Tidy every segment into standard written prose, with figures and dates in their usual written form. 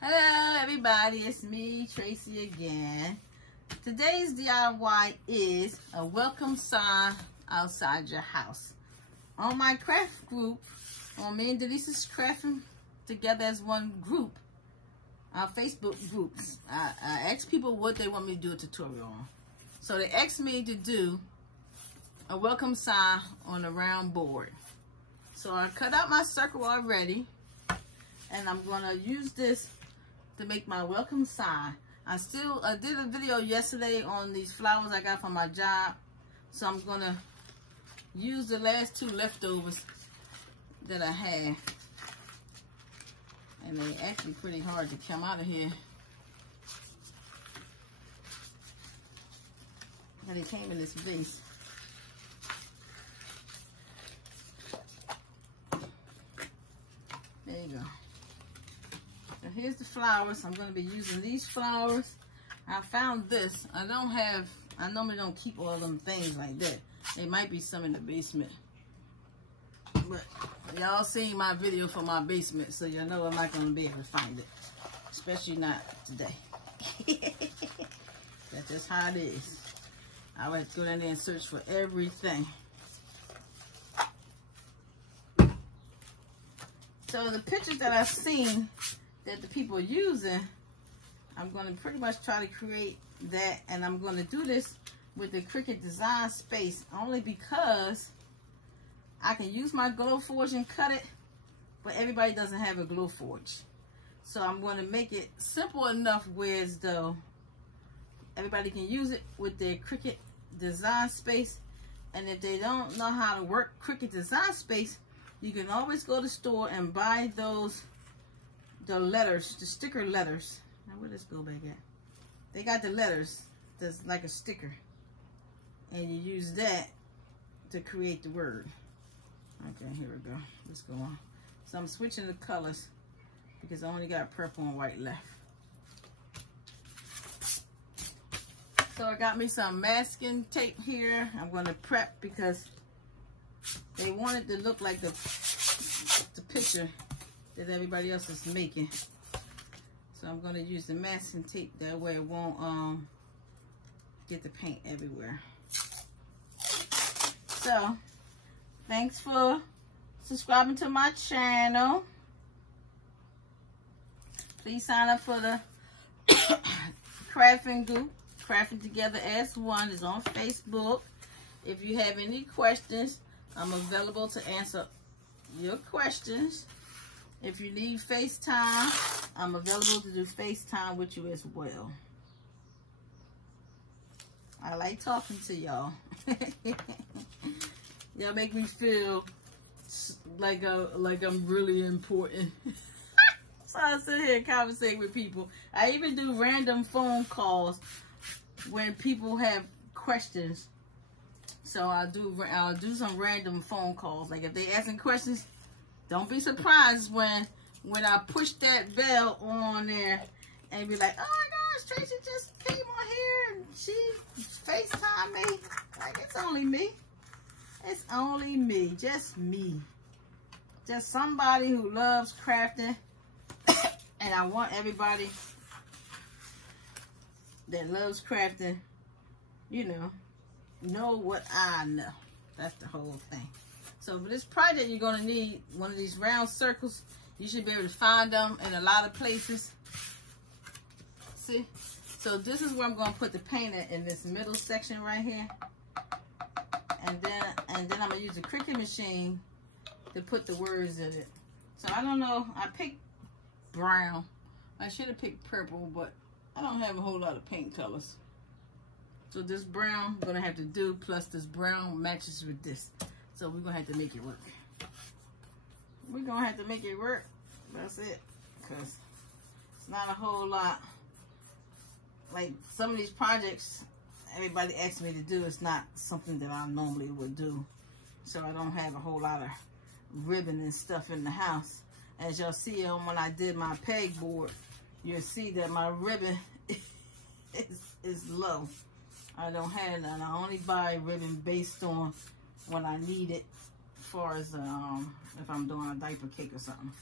Hello everybody, it's me, Tracy again. Today's DIY is a welcome sign outside your house. On my craft group, on me and Delisa's Crafting Together as One group, our Facebook groups, I asked people what they want me to do a tutorial on. So they asked me to do a welcome sign on a round board. So I cut out my circle already, and I'm gonna use this to make my welcome sign. I did a video yesterday on these flowers I got from my job, so I'm gonna use the last two leftovers that I had, and they're actually pretty hard to come out of here. And they came in this vase. There you go. Here's the flowers. I'm going to be using these flowers. I found this. I normally don't keep all them things like that. There might be some in the basement. But y'all seen my video for my basement, so you know I'm not going to be able to find it. Especially not today. That's just how it is. I would have to go down there and search for everything. So the pictures that I've seen that the people are using, I'm going to pretty much try to create that, and I'm going to do this with the Cricut Design Space only because I can use my Glowforge and cut it, but everybody doesn't have a Glowforge. So I'm going to make it simple enough where as though everybody can use it with their Cricut Design Space. And if they don't know how to work Cricut Design Space, you can always go to the store and buy the letters, the sticker letters. Now where does go back at? They got the letters that's like a sticker, and you use that to create the word. Okay, here we go. Let's go on. So I'm switching the colors because I only got purple and white left. So I got me some masking tape here. I'm going to prep because they want it to look like the picture that everybody else is making. So I'm going to use the masking tape, that way it won't get the paint everywhere. So thanks for subscribing to my channel. Please sign up for the crafting group, Crafting Together as One, is on Facebook. If you have any questions, I'm available to answer your questions. If you need FaceTime, I'm available to do FaceTime with you as well. I like talking to y'all. Y'all make me feel like I'm really important. So I sit here and conversate with people. I even do random phone calls when people have questions. So I'll do some random phone calls. Like if they asking questions, don't be surprised when I push that bell on there and be like, oh my gosh, Tracy just came on here and she FaceTime me. Like, it's only me. It's only me. Just me. Just somebody who loves crafting. And I want everybody that loves crafting, you know what I know. That's the whole thing. So for this project, you're going to need one of these round circles. You should be able to find them in a lot of places. See? So this is where I'm going to put the paint in this middle section right here. And then I'm going to use the Cricut machine to put the words in it. So I don't know. I picked brown. I should have picked purple, but I don't have a whole lot of paint colors. So this brown I'm going to have to do, plus this brown matches with this. So we're going to have to make it work. We're going to have to make it work. That's it. Because it's not a whole lot. Like some of these projects everybody asks me to do, it's not something that I normally would do. So I don't have a whole lot of ribbon and stuff in the house. As y'all see when I did my pegboard, you'll see that my ribbon is low. I don't have none. I only buy ribbon based on when I need it, as far as if I'm doing a diaper cake or something,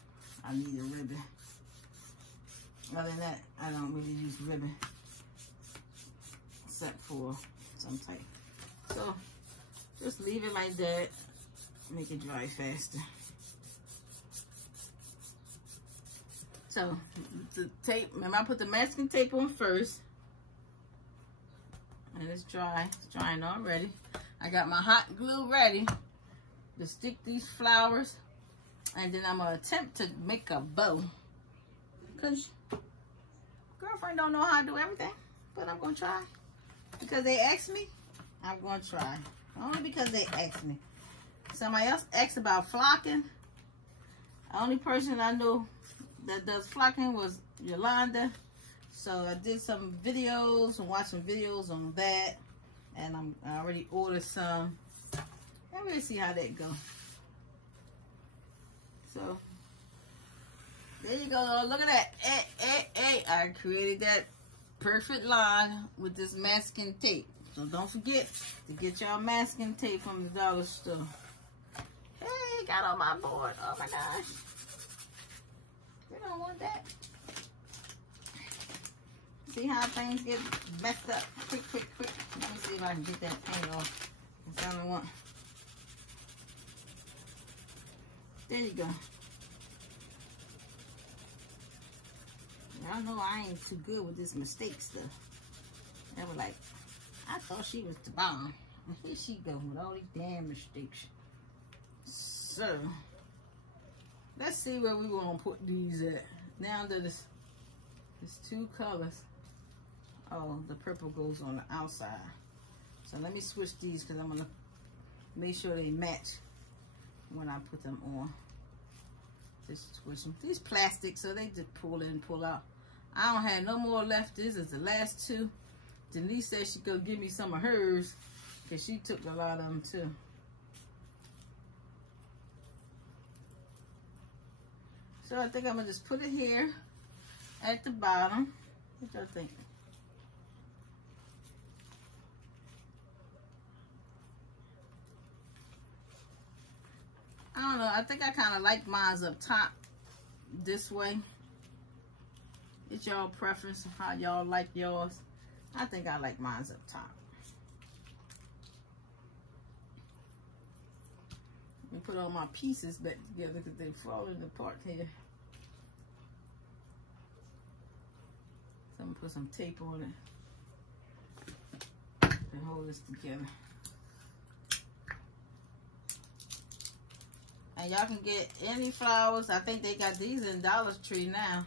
I need a ribbon. Other than that, I don't really use ribbon except for some type. So just leave it like that. Make it dry faster. So the tape, remember I put the masking tape on first. And it's dry. It's drying already. I got my hot glue ready to stick these flowers. And then I'm going to attempt to make a bow. Because girlfriend don't know how to do everything. But I'm going to try. Because they asked me, I'm going to try. Only because they asked me. Somebody else asked about flocking. The only person I know that does flocking was Yolanda. So I did some videos and watched some videos on that. And I already ordered some. And we'll see how that goes. So there you go. Look at that. I created that perfect line with this masking tape. So don't forget to get y'all masking tape from the dollar store. Hey, got on my board. Oh my gosh. You don't want that. See how things get messed up quick. Let me see if I can get that paint off. That's all I want. There you go. Y'all know I ain't too good with this mistake stuff. They were like, I thought she was the bomb. And here she go with all these damn mistakes. So, let's see where we want to put these at. Now that it's two colors. Oh, the purple goes on the outside. So let me switch these because I'm going to make sure they match when I put them on. Just switch them. These plastic, so they just pull in and pull out. I don't have no more left. This is the last two. Denise said she could give me some of hers because she took a lot of them too. So I think I'm going to just put it here at the bottom. What y'all think? I don't know. I think I kind of like mine's up top this way. It's y'all preference how y'all like yours. I think I like mine's up top. Let me put all my pieces back together because they're falling apart here. So I'm going to put some tape on it and hold this together. And y'all can get any flowers. I think they got these in Dollar Tree now.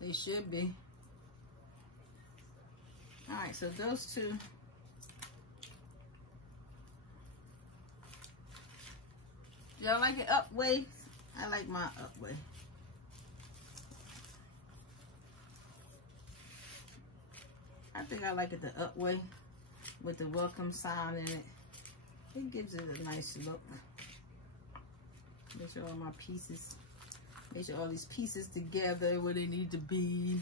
They should be. Alright, so those two. Y'all like it up way? I like mine up way. I think I like it the up way with the welcome sign in it. It gives it a nice look. Make sure all my pieces, make sure all these pieces together where they need to be.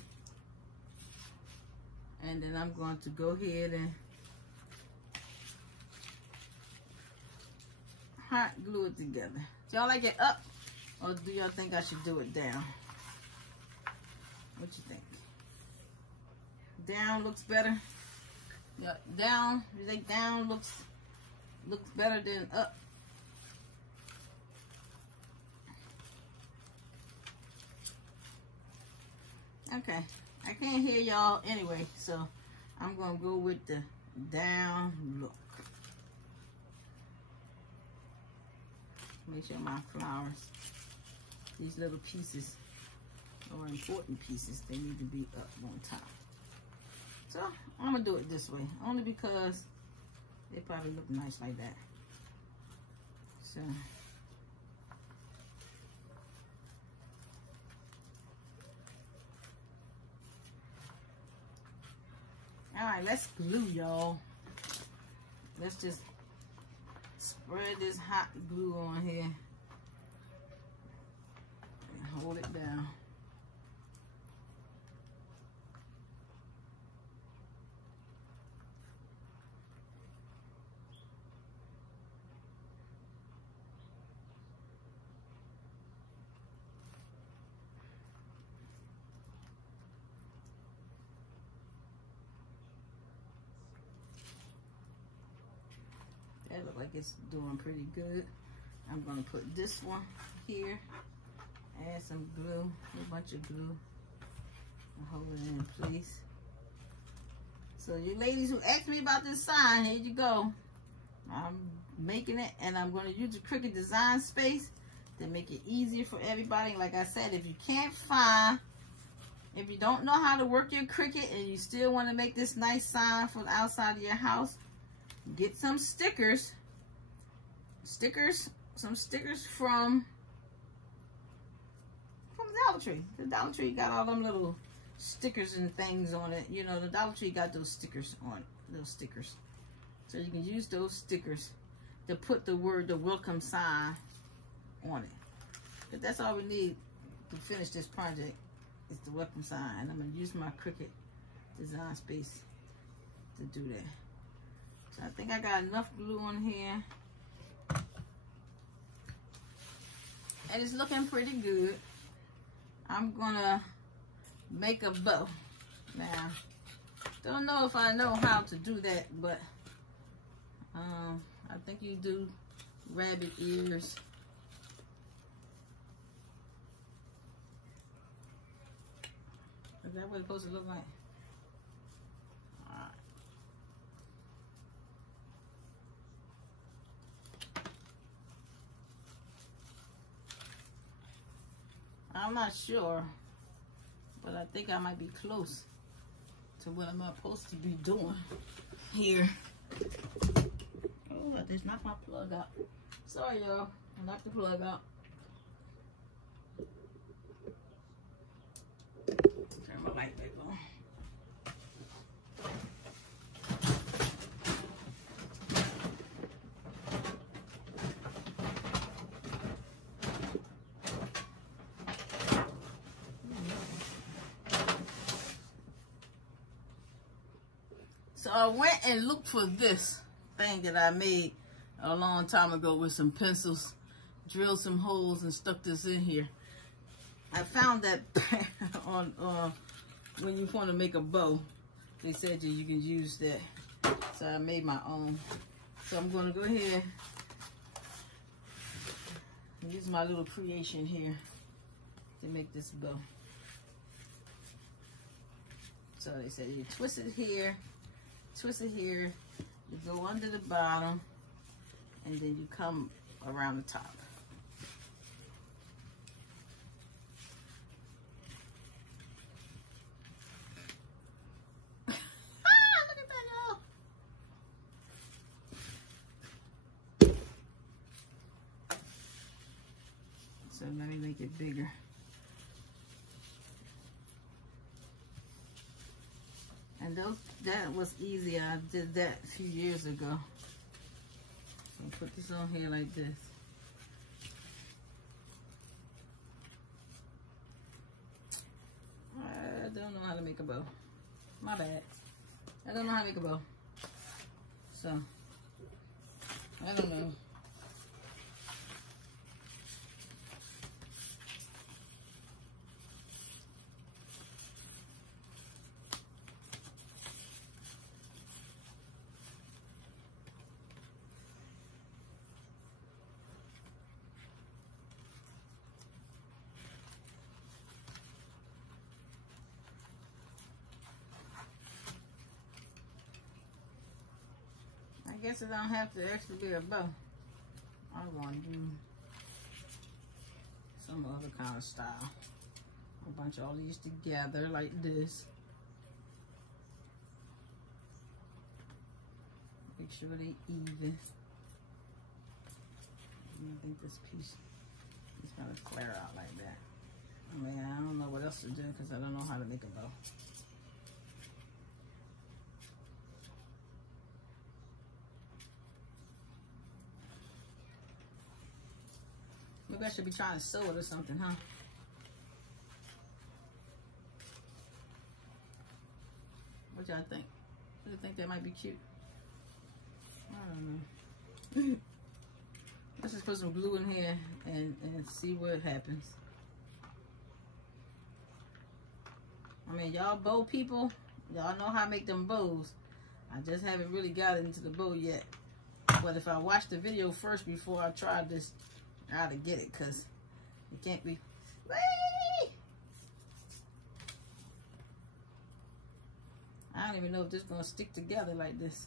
And then I'm going to go ahead and hot glue it together. Do y'all like it up or do y'all think I should do it down? What you think? Down looks better? Yeah, down, you think down looks better than up? Okay, I can't hear y'all anyway, so I'm gonna go with the down look. Make sure my flowers, these little pieces are important pieces. They need to be up on top. So I'm gonna do it this way, only because they probably look nice like that. So. All right, let's glue, y'all. Let's just spread this hot glue on here and hold it down. like it's doing pretty good. I'm gonna put this one here, add some glue, a bunch of glue, and hold it in place. So you ladies who asked me about this sign, here you go. I'm making it, and I'm gonna use the Cricut design space to make it easier for everybody. Like I said, if you can't find, if you don't know how to work your Cricut and you still want to make this nice sign for the outside of your house, get some stickers. Some stickers from Dollar Tree. The Dollar Tree got all them little stickers and things on it. You know, the Dollar Tree got those stickers on it, those stickers. So you can use those stickers to put the welcome sign on it. But that's all we need to finish this project is the welcome sign. And I'm going to use my Cricut design space to do that. So I think I got enough glue on here. And it's looking pretty good. I'm gonna make a bow. Now, don't know if I know how to do that, but I think you do rabbit ears. Is that what it's supposed to look like? Alright. I'm not sure, but I think I might be close to what I'm supposed to be doing here. Oh, I just knocked my plug out. Sorry, y'all. I knocked the plug out. Turn my light back on. So I went and looked for this thing that I made a long time ago with some pencils, drilled some holes and stuck this in here. I found that on when you want to make a bow, they said you can use that. So I made my own. So I'm going to go ahead and use my little creation here to make this bow. So they said you twist it here. Twist it here, you go under the bottom, and then you come around the top. Look at that, y'all. So let me make it bigger. And that was easy. I did that a few years ago. So put this on here like this. I don't know how to make a bow. My bad. I don't know how to make a bow. So, I don't know. I guess it don't have to actually be a bow. I'm going to do some other kind of style. A bunch of all these together like this. Make sure they even. I think this piece is going to flare out like that. I mean, I don't know what else to do because I don't know how to make a bow. Maybe I should be trying to sew it or something, huh? What y'all think? Do you think that might be cute? I don't know. Let's just put some glue in here and see what happens. I mean, y'all bow people, y'all know how to make them bows. I just haven't really got into the bow yet. But if I watch the video first before I try this, I ought to get it, because it can't be. Whee! I don't even know if this is going to stick together like this.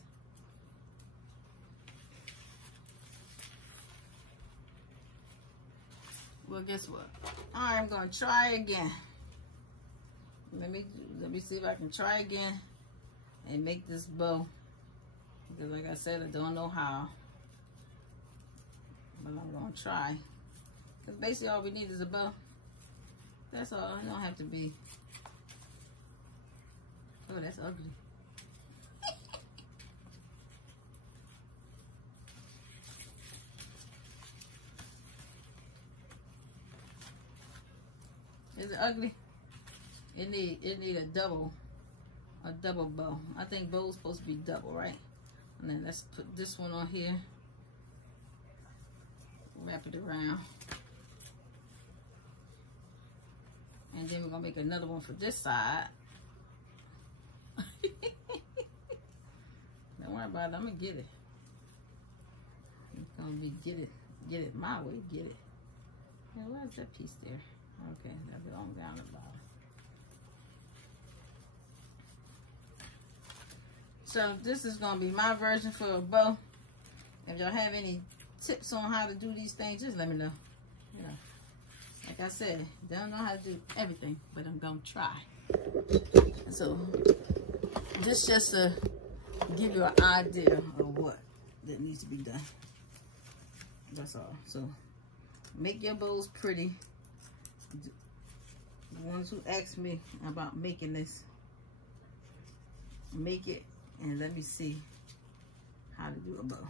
Well, guess what? All right, I'm going to try again. Let me see if I can try again and make this bow. Because like I said, I don't know how. But I'm going to try. Because basically all we need is a bow. That's all. It don't have to be. Oh, that's ugly. Is it ugly? It need a double bow. I think bow's supposed to be double, right? And then let's put this one on here. Wrap it around. And then we're gonna make another one for this side. Don't worry about it, I'm gonna get it. It's gonna be get it my way, get it. Now, where's that piece there? Okay, that belongs down the bottom. So this is gonna be my version for a bow. If y'all have any tips on how to do these things, just let me know. You know, like I said, don't know how to do everything, but I'm gonna try. So this just to give you an idea of what that needs to be done. That's all. So make your bows pretty. The ones who asked me about making this, make it and let me see how to do a bow.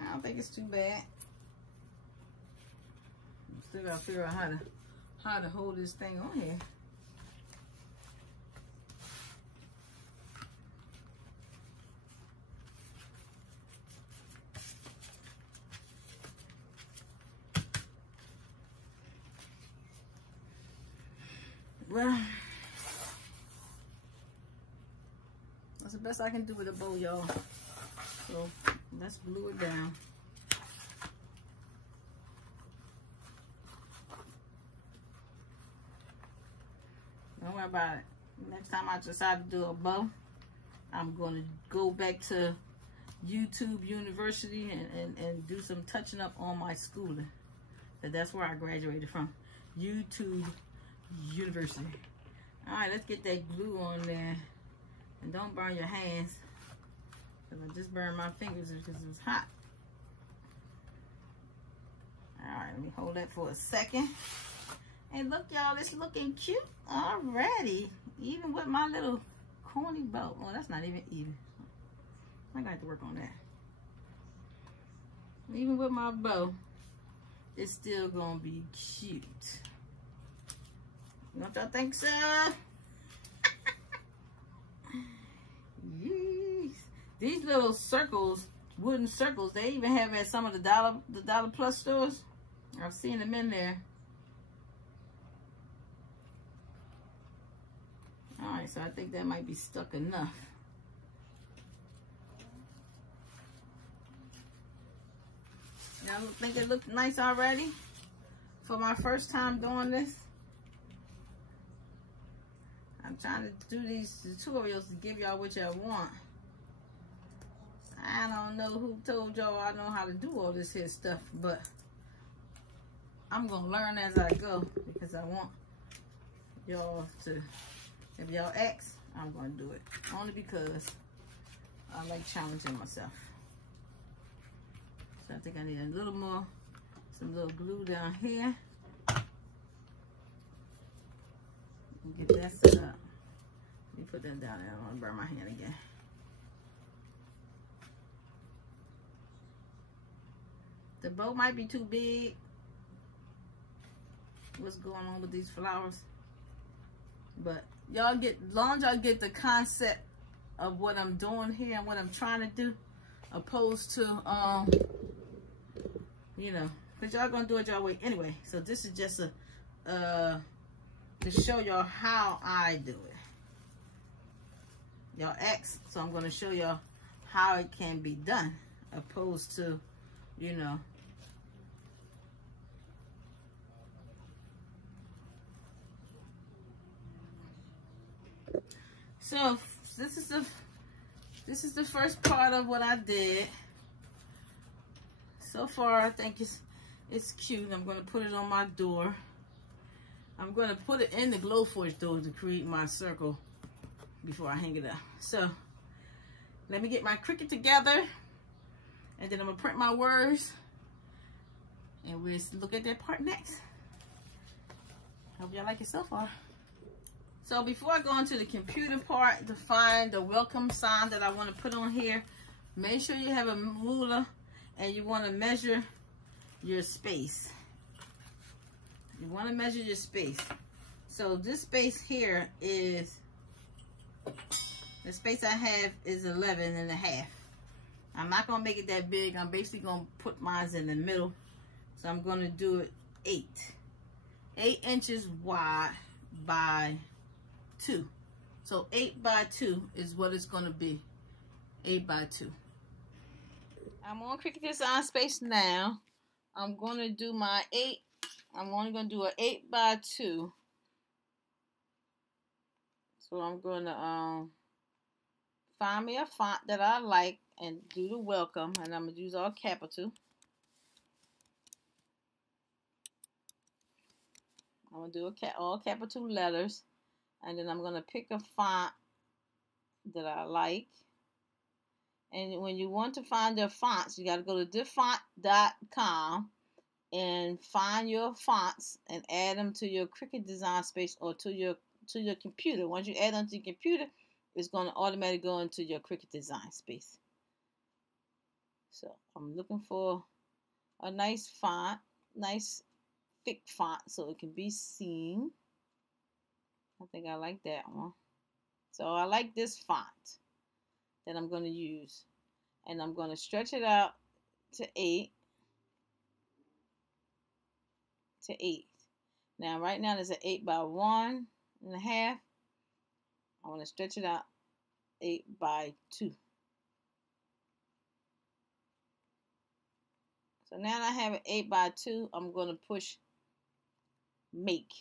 I don't think it's too bad. Still gotta figure out how to hold this thing on here. Well, that's the best I can do with a bow, y'all. So let's glue it down. Don't worry about it. Next time I decide to do a bow, I'm going to go back to YouTube University and do some touching up on my schooling. That's where I graduated from. YouTube University. All right, let's get that glue on there, and don't burn your hands, because I just burned my fingers because it was hot. All right, let me hold that for a second. And look, y'all, it's looking cute already, even with my little corny bow. Oh, that's not even even. I got to work on that. Even with my bow, it's still gonna be cute. Don't y'all think so? Yes. These little circles, wooden circles, they even have at some of the dollar plus stores. I've seen them in there. All right, so I think that might be stuck enough. Y'all think it looked nice already for my first time doing this? I'm trying to do these tutorials to give y'all what y'all want. I don't know who told y'all I know how to do all this here stuff, but I'm gonna learn as I go, because I want y'all to, if y'all ask, I'm gonna do it. Only because I like challenging myself. So I think I need a little more, some little glue down here. Get that set up. Let me put that down there. I don't want to burn my hand again. The bow might be too big. What's going on with these flowers? But y'all get, as long as y'all get the concept of what I'm doing here and what I'm trying to do, opposed to you know, because y'all gonna do it y'all way anyway. So this is just a to show y'all how I do it. Y'all asked, so I'm going to show y'all how it can be done, opposed to, you know. So this is the first part of what I did. So far, I think it's cute. I'm going to put it on my door. I'm going to put it in the Glowforge door to create my circle before I hang it up. So let me get my Cricut together, and then I'm going to print my words, and we'll look at that part next. Hope y'all like it so far. So before I go into the computer part to find the welcome sign that I want to put on here, make sure you have a ruler and you want to measure your space. You want to measure your space. So this space here is, the space I have is 11 and a half. I'm not going to make it that big. I'm basically going to put mine in the middle. So I'm going to do it 8 inches wide by 2. So 8 by 2 is what it's going to be. 8 by 2. I'm on Cricut Design Space now. I'm going to do my 8. I'm only going to do an 8 by 2. So I'm going to find me a font that I like and do the welcome. And I'm going to use all capital. I'm going to do all capital letters. And then I'm going to pick a font that I like. And when you want to find their fonts, you got to go to difffont.com and find your fonts and add them to your Cricut Design Space or to your computer. Once you add them to your computer, it's going to automatically go into your Cricut Design Space. So I'm looking for a nice font, nice thick font so it can be seen. I think I like that one. So I like this font that I'm going to use. And I'm going to stretch it out to 8. Now, right now, there's an 8 by 1 and a half. I want to stretch it out 8 by 2. So now that I have an 8 by 2, I'm going to push make.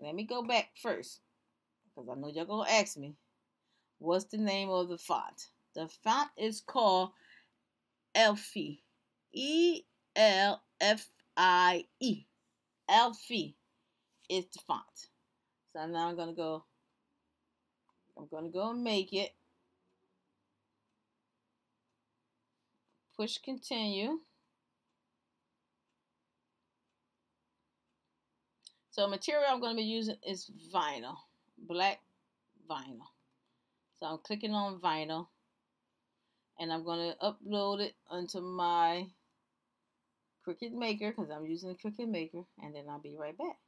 Let me go back first, because I know y'all going to ask me, what's the name of the font? The font is called Elfie. E-L-F-I-E. Elfie is the font. So now I'm going to go and make it. Push continue. So material I'm going to be using is vinyl, black vinyl. So I'm clicking on vinyl, and I'm going to upload it onto my Cricut Maker, because I'm using the Cricut Maker, and then I'll be right back.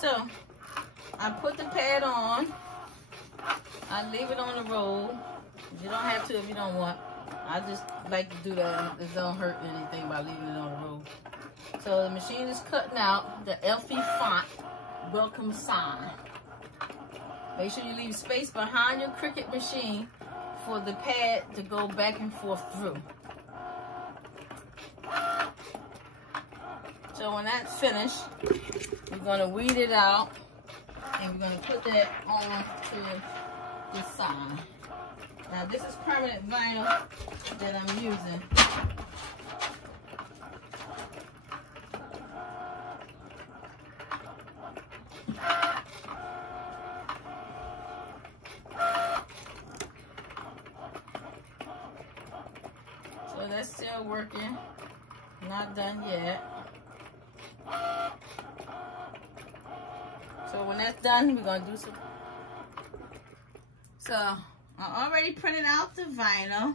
So I put the pad on. I leave it on the roll. You don't have to if you don't want. I just like to do that. It don't hurt anything by leaving it on the roll. So the machine is cutting out the Elfie font welcome sign. Make sure you leave space behind your Cricut machine for the pad to go back and forth through. So when that's finished, we're going to weed it out, and we're going to put that on to the sign. Now this is permanent vinyl that I'm using. So that's still working, not done yet. So when that's done, we're going to do some. So I already printed out the vinyl.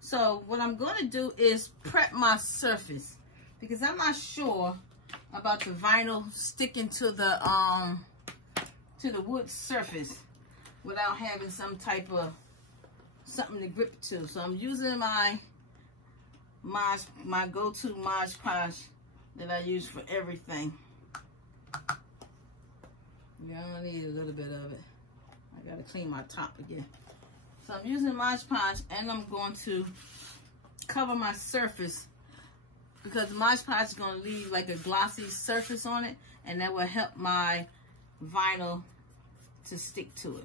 So what I'm going to do is prep my surface, because I'm not sure about the vinyl sticking to the wood surface without having some type of something to grip to. So I'm using my go-to Mod Podge that I use for everything. You only need a little bit of it. I gotta clean my top again. So I'm using Mod Podge, and I'm going to cover my surface because Mod Podge is going to leave like a glossy surface on it, and that will help my vinyl to stick to it.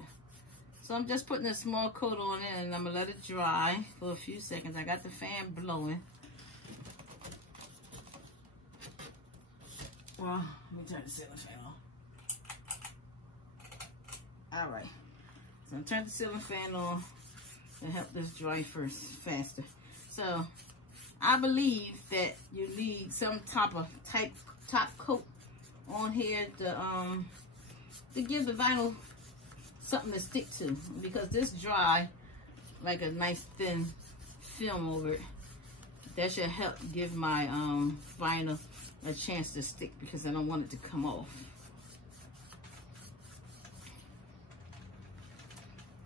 So I'm just putting a small coat on it, and I'm going to let it dry for a few seconds. I got the fan blowing. Well, let me turn the ceiling fan on. All right. So I'm turning the ceiling fan on to help this dry first faster. So I believe that you need some type of top coat on here to give the vinyl something to stick to, because this dry like a nice thin film over it. That should help give my vinyl a chance to stick, because I don't want it to come off.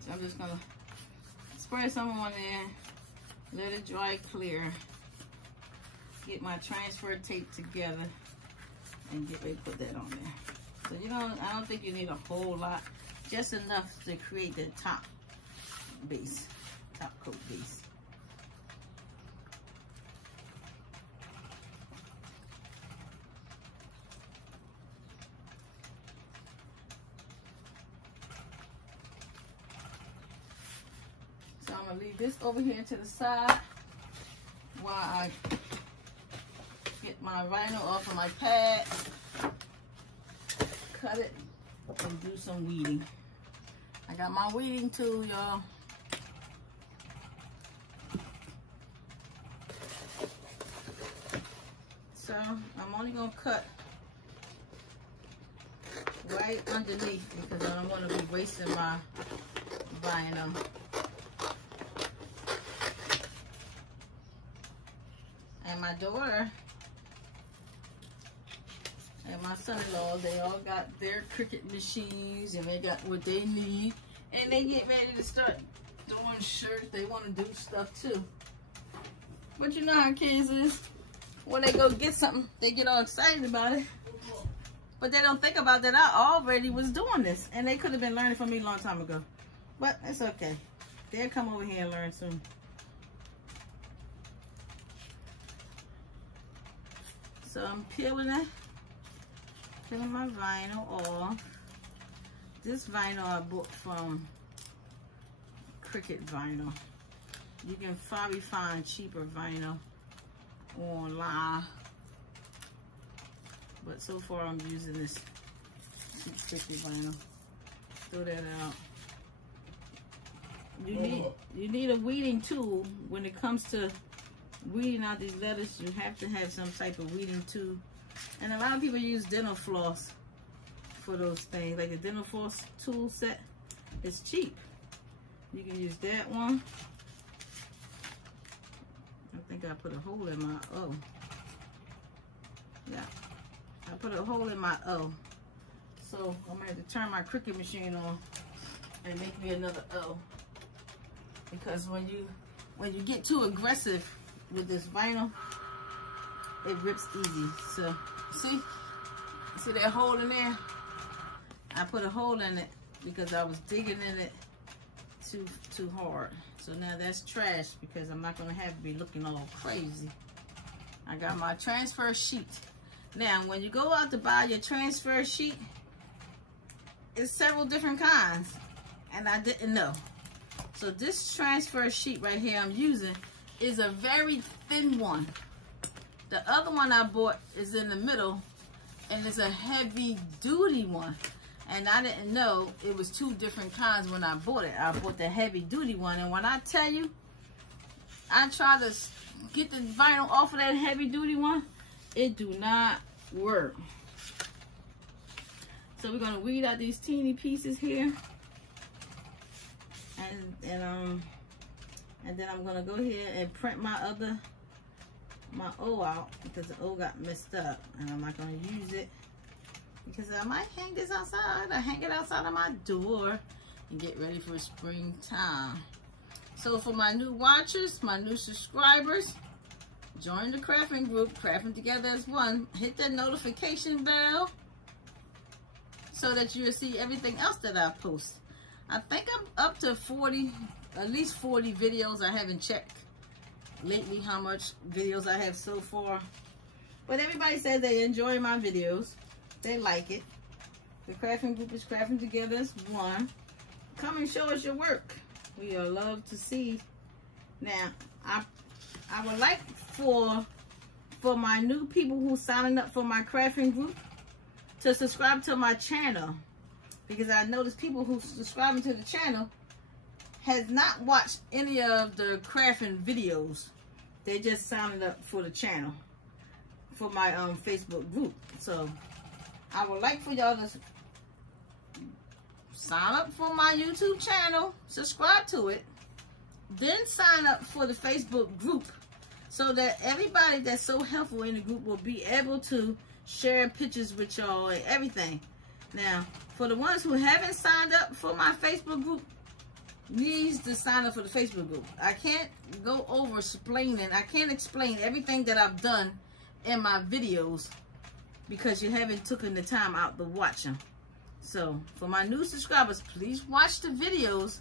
So I'm just gonna spray some on there, let it dry clear, get my transfer tape together, and get ready to put that on there. So you know, I don't think you need a whole lot, just enough to create the top base, top coat base. So I'm gonna leave this over here to the side while I get my vinyl off of my pad, cut it, and do some weeding. I got my weeding tool, y'all. So I'm only gonna cut right underneath because I don't want to be wasting my vinyl. And my daughter and my son-in-law, they all got their Cricut machines, and they got what they need, and they get ready to start doing shirts. They want to do stuff too. But you know how kids is, when they go get something, they get all excited about it, but they don't think about that I already was doing this, and they could have been learning from me a long time ago. But it's okay, they'll come over here and learn soon. So I'm peeling my vinyl off. This vinyl I bought from Cricut Vinyl. You can probably find cheaper vinyl online, but so far I'm using this cheap Cricut vinyl. Throw that out. You need a weeding tool when it comes to weeding out these letters. You have to have some type of weeding tool, and a lot of people use dental floss for those things, like a dental floss tool set. It's cheap. You can use that one. I think I put a hole in my O. Yeah, I put a hole in my O. So I'm gonna have to turn my Cricut machine on and make me another O, because when you get too aggressive with this vinyl, it rips easy. So see that hole in there? I put a hole in it because I was digging in it too hard. So now that's trash, because I'm not gonna have to be looking all crazy. I got my transfer sheet. Now when you go out to buy your transfer sheet, it's several different kinds, and I didn't know. So this transfer sheet right here I'm using is a very thin one. The other one I bought is in the middle, and it's a heavy duty one. And I didn't know it was two different kinds when I bought it. I bought the heavy duty one, and when I tell you, I try to get the vinyl off of that heavy duty one, it do not work. So we're gonna weed out these teeny pieces here, and then I'm gonna go ahead and print my O out, because the O got messed up, and I'm not gonna use it because I might hang this outside. I hang it outside of my door and get ready for springtime. So for my new watchers, my new subscribers, join the crafting group, crafting together as one. Hit that notification bell so that you'll see everything else that I post. I think I'm up to 40, at least 40 videos. I haven't checked lately how much videos I have so far. But everybody says they enjoy my videos. They like it. The crafting group is crafting together as one. Come and show us your work. We are love to see. Now, I would like for my new people who signing up for my crafting group to subscribe to my channel, because I noticed people who subscribing to the channel has not watched any of the crafting videos. They just signed up for the channel, for my Facebook group. So I would like for y'all to sign up for my YouTube channel, subscribe to it, then sign up for the Facebook group, so that everybody that's so helpful in the group will be able to share pictures with y'all and everything. Now, for the ones who haven't signed up for my Facebook group, needs to sign up for the Facebook group. I can't go over explaining. I can't explain everything that I've done in my videos because you haven't taken the time out to watch them. So, for my new subscribers, please watch the videos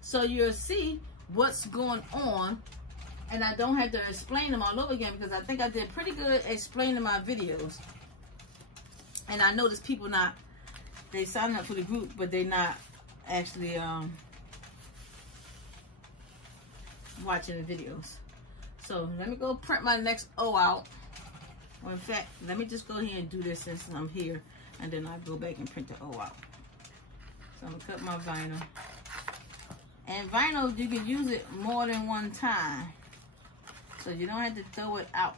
so you'll see what's going on, and I don't have to explain them all over again, because I think I did pretty good explaining my videos. And I noticed people they sign up for the group, but they not actually watching the videos. So let me go print my next O out. Well, in fact, let me just go ahead and do this since I'm here, and then I'll go back and print the O out. So I'm gonna cut my vinyl. And vinyl, you can use it more than one time, so you don't have to throw it out.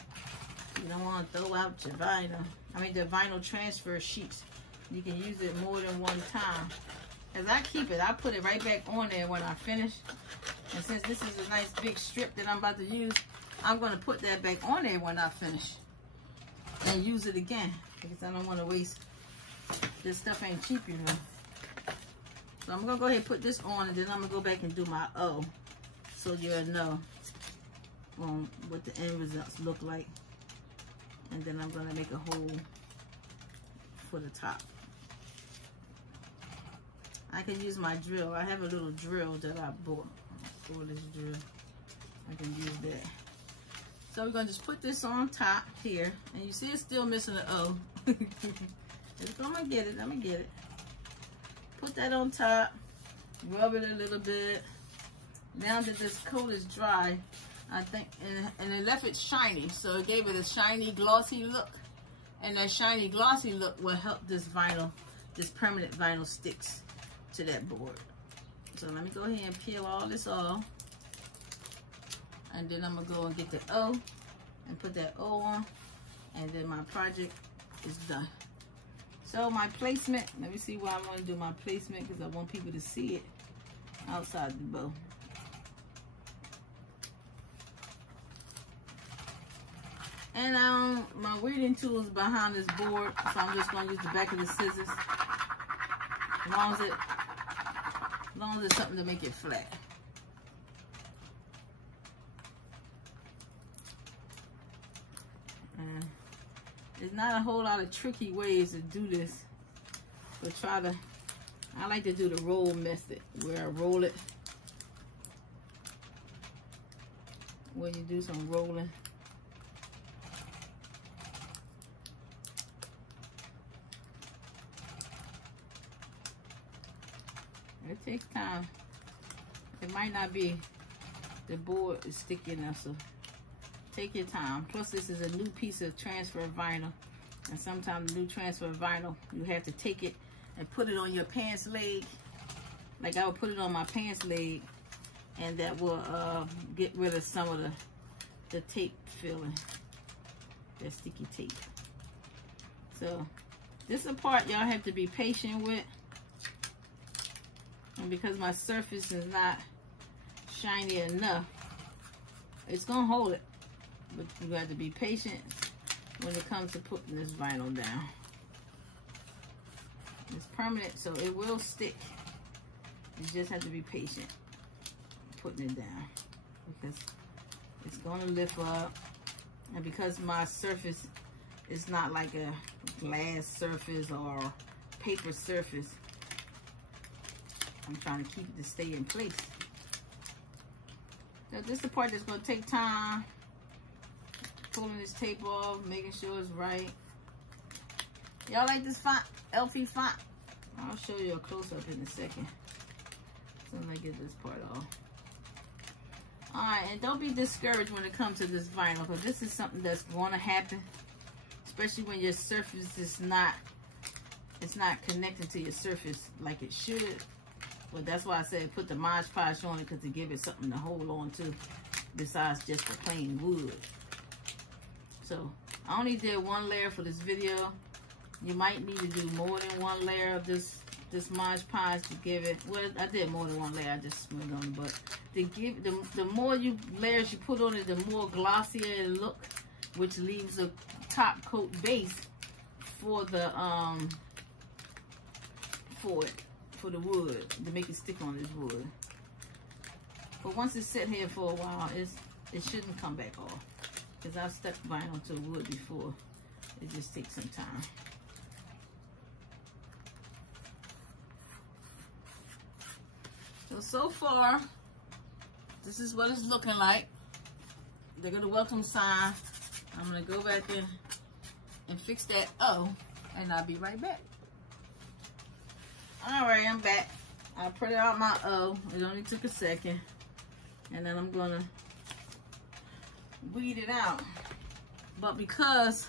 You don't want to throw out your vinyl. I mean, the vinyl transfer sheets. You can use it more than one time. As I keep it, I put it right back on there when I finish. And since this is a nice big strip that I'm about to use, I'm going to put that back on there when I finish and use it again, because I don't want to waste. This stuff ain't cheap, you know. So I'm going to go ahead and put this on, and then I'm going to go back and do my O, so you'll know what the end results look like. And then I'm going to make a hole for the top. I can use my drill. I have a little drill that I bought. For this drill, I can use that. So we're going to just put this on top here. And you see it's still missing an O. I'm going to get it. I'm going to get it. Put that on top. Rub it a little bit. Now that this coat is dry, I think, and it left it shiny. So it gave it a shiny, glossy look. And that shiny, glossy look will help this vinyl, this permanent vinyl sticks to that board. So let me go ahead and peel all this off. And then I'm going to go and get the O and put that O on. And then my project is done. So my placement, let me see why I want to do my placement, because I want people to see it outside the bow. And my weeding tool is behind this board, so I'm just going to use the back of the scissors. As long as it's something to make it flat. And there's not a whole lot of tricky ways to do this, but I like to do the roll method, where I roll it, where you do some rolling. It takes time. It might not be, the board is sticky enough, so take your time. Plus, this is a new piece of transfer vinyl, and sometimes the new transfer vinyl, you have to take it and put it on your pants leg. Like I would put it on my pants leg, and that will get rid of some of the tape feeling, that sticky tape. So this is a part y'all have to be patient with. And because my surface is not shiny enough, it's gonna hold it. But you have to be patient when it comes to putting this vinyl down. It's permanent, so it will stick. You just have to be patient putting it down, because it's gonna lift up And because my surface is not like a glass surface or paper surface, I'm trying to keep it to stay in place. Now this is the part that's going to take time. Pulling this tape off, making sure it's right. Y'all like this font? Elfie font? I'll show you a close-up in a second. So let me get this part off. Alright, and don't be discouraged when it comes to this vinyl, because this is something that's going to happen. Especially when your surface is not, it's not connected to your surface like it should. But that's why I said put the Mod Podge on it, because to give it something to hold on to besides just the plain wood. So I only did one layer for this video. You might need to do more than one layer of this Mod Podge to give it. Well, I did more than one layer. I just smeared on it, but to give the more layers you put on it, the more glossier it look, which leaves a top coat base for the for the wood to make it stick on this wood. But once it's sit here for a while, it shouldn't come back off. Because I've stuck vinyl to wood before. It just takes some time. So far, this is what it's looking like. They're going to welcome sign. I'm going to go back in and fix that O, and I'll be right back. Alright, I'm back. I printed out my O. It only took a second. And then I'm going to weed it out. But because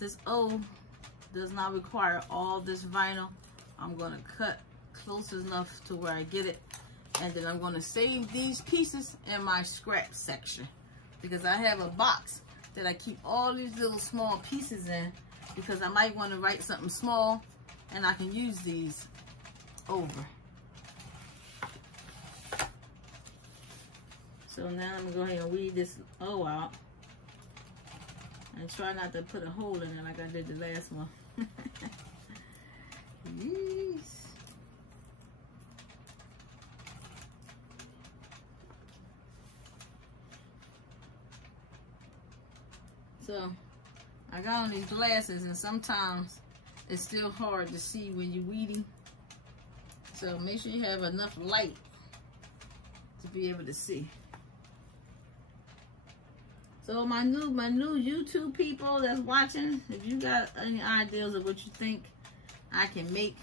this O does not require all this vinyl, I'm going to cut close enough to where I get it, and then I'm going to save these pieces in my scrap section, because I have a box that I keep all these little small pieces in, because I might want to write something small and I can use these over. So now I'm going to go ahead and weed this O out. And try not to put a hole in it like I did the last one. Yes. So I got on these glasses, and sometimes it's still hard to see when you're weeding. So make sure you have enough light to be able to see. So my new YouTube people that's watching, if you got any ideas of what you think I can make,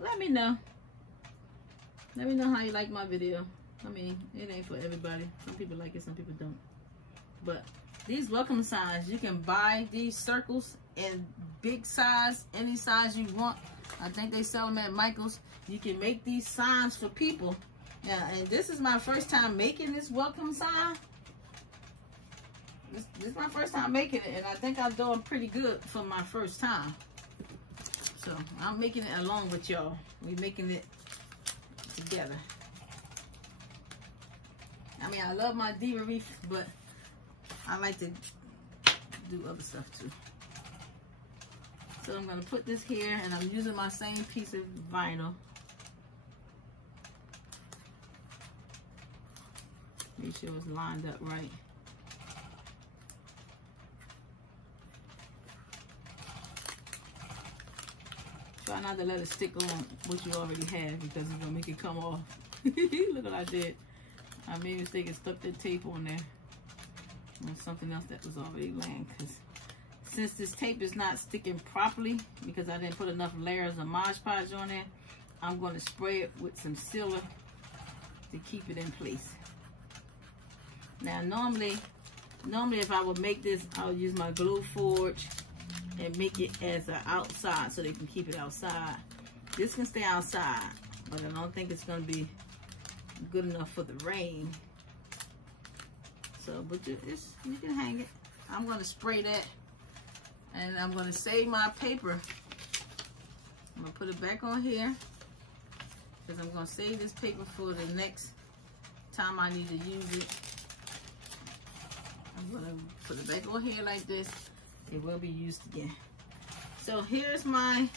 let me know. Let me know how you like my video. I mean, it ain't for everybody. Some people like it, some people don't. But these welcome signs, you can buy these circles in big size, any size you want. I think they sell them at Michael's. You can make these signs for people. Yeah, and this is my first time making this welcome sign. This is my first time making it, and I think I'm doing pretty good for my first time. So I'm making it along with y'all. We're making it together. I mean, I love my diva wreath, but I like to do other stuff too. So I'm going to put this here, and I'm using my same piece of vinyl. Make sure it's lined up right. Try not to let it stick on what you already have, because it's gonna make it come off. Look what I did. I made a mistake and stuck that tape on there. And something else that was already laying. Because since this tape is not sticking properly, because I didn't put enough layers of Mod Podge on there, I'm going to spray it with some sealer to keep it in place. Now normally if I would make this, I would use my glue forge and make it as an outside so they can keep it outside. This can stay outside, but I don't think it's going to be good enough for the rain. So, but you can hang it. I'm going to spray that, and I'm going to save my paper. I'm going to put it back on here, because I'm going to save this paper for the next time I need to use it. I'm going to put it back on here like this. It will be used again. So here's my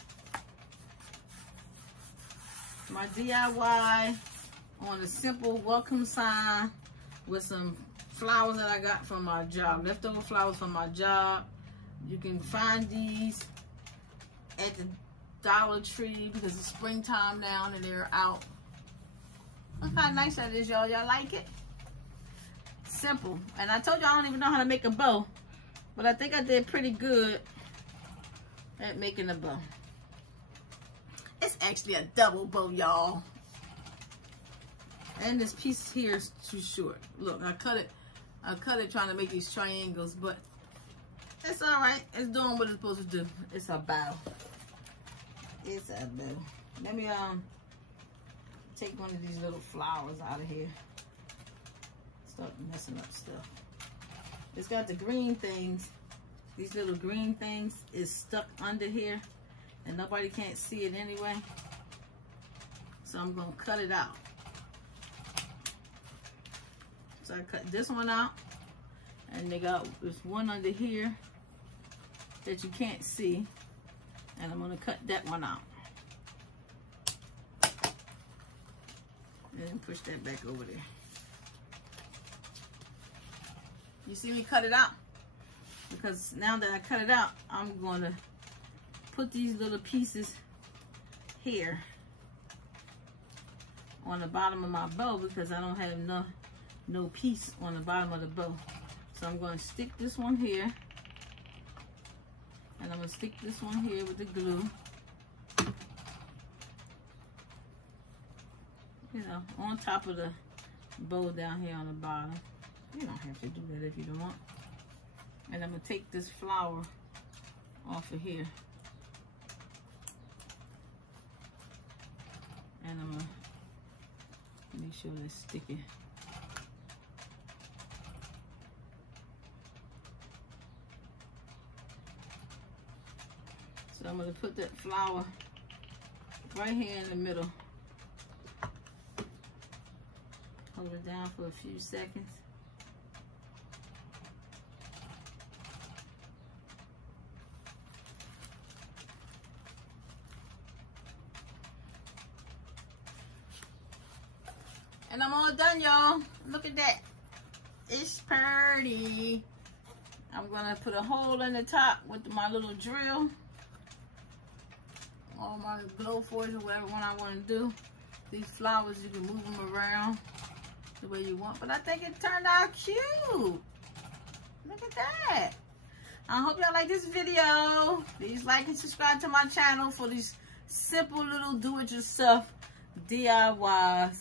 DIY on a simple welcome sign with some flowers that I got from my job, leftover flowers from my job. You can find these at the Dollar Tree because it's springtime now and they're out. Look how nice that is, y'all. Y'all like it? Simple. And I told you I don't even know how to make a bow, but I think I did pretty good at making a bow. It's actually a double bow, y'all. And this piece here is too short. Look, I cut it trying to make these triangles, but it's all right. It's doing what it's supposed to do. It's a bow. It's a bow. Let me take one of these little flowers out of here. Start messing up stuff. It's got the green things. These little green things is stuck under here, and nobody can't see it anyway. So I'm gonna cut it out. So I cut this one out, and they got this one under here that you can't see, and I'm gonna cut that one out. And then push that back over there. You see me cut it out? Because now that I cut it out, I'm gonna put these little pieces here on the bottom of my bow because I don't have no piece on the bottom of the bow. So I'm going to stick this one here, and I'm going to stick this one here with the glue, you know, on top of the bow down here on the bottom. You don't have to do that if you don't want. And I'm going to take this flower off of here, and I'm going to make sure it's sticky. So I'm going to put that flower right here in the middle. Hold it down for a few seconds. And I'm all done, y'all. Look at that. It's pretty. I'm going to put a hole in the top with my little drill. All my glow foils or whatever one I want to do. These flowers, you can move them around the way you want. But I think it turned out cute. Look at that. I hope y'all like this video. Please like and subscribe to my channel for these simple little do-it-yourself DIYs.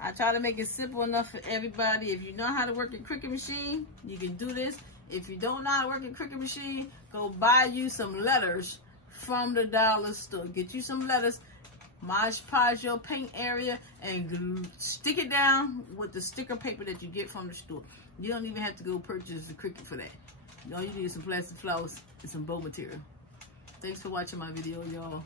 I try to make it simple enough for everybody. If you know how to work a Cricut machine, you can do this. If you don't know how to work a Cricut machine, go buy you some letters from the dollar store. Get you some letters, Mod Podge your paint area, and stick it down with the sticker paper that you get from the store. You don't even have to go purchase the Cricut for that. All you need is some plastic flowers and some bow material. Thanks for watching my video, y'all.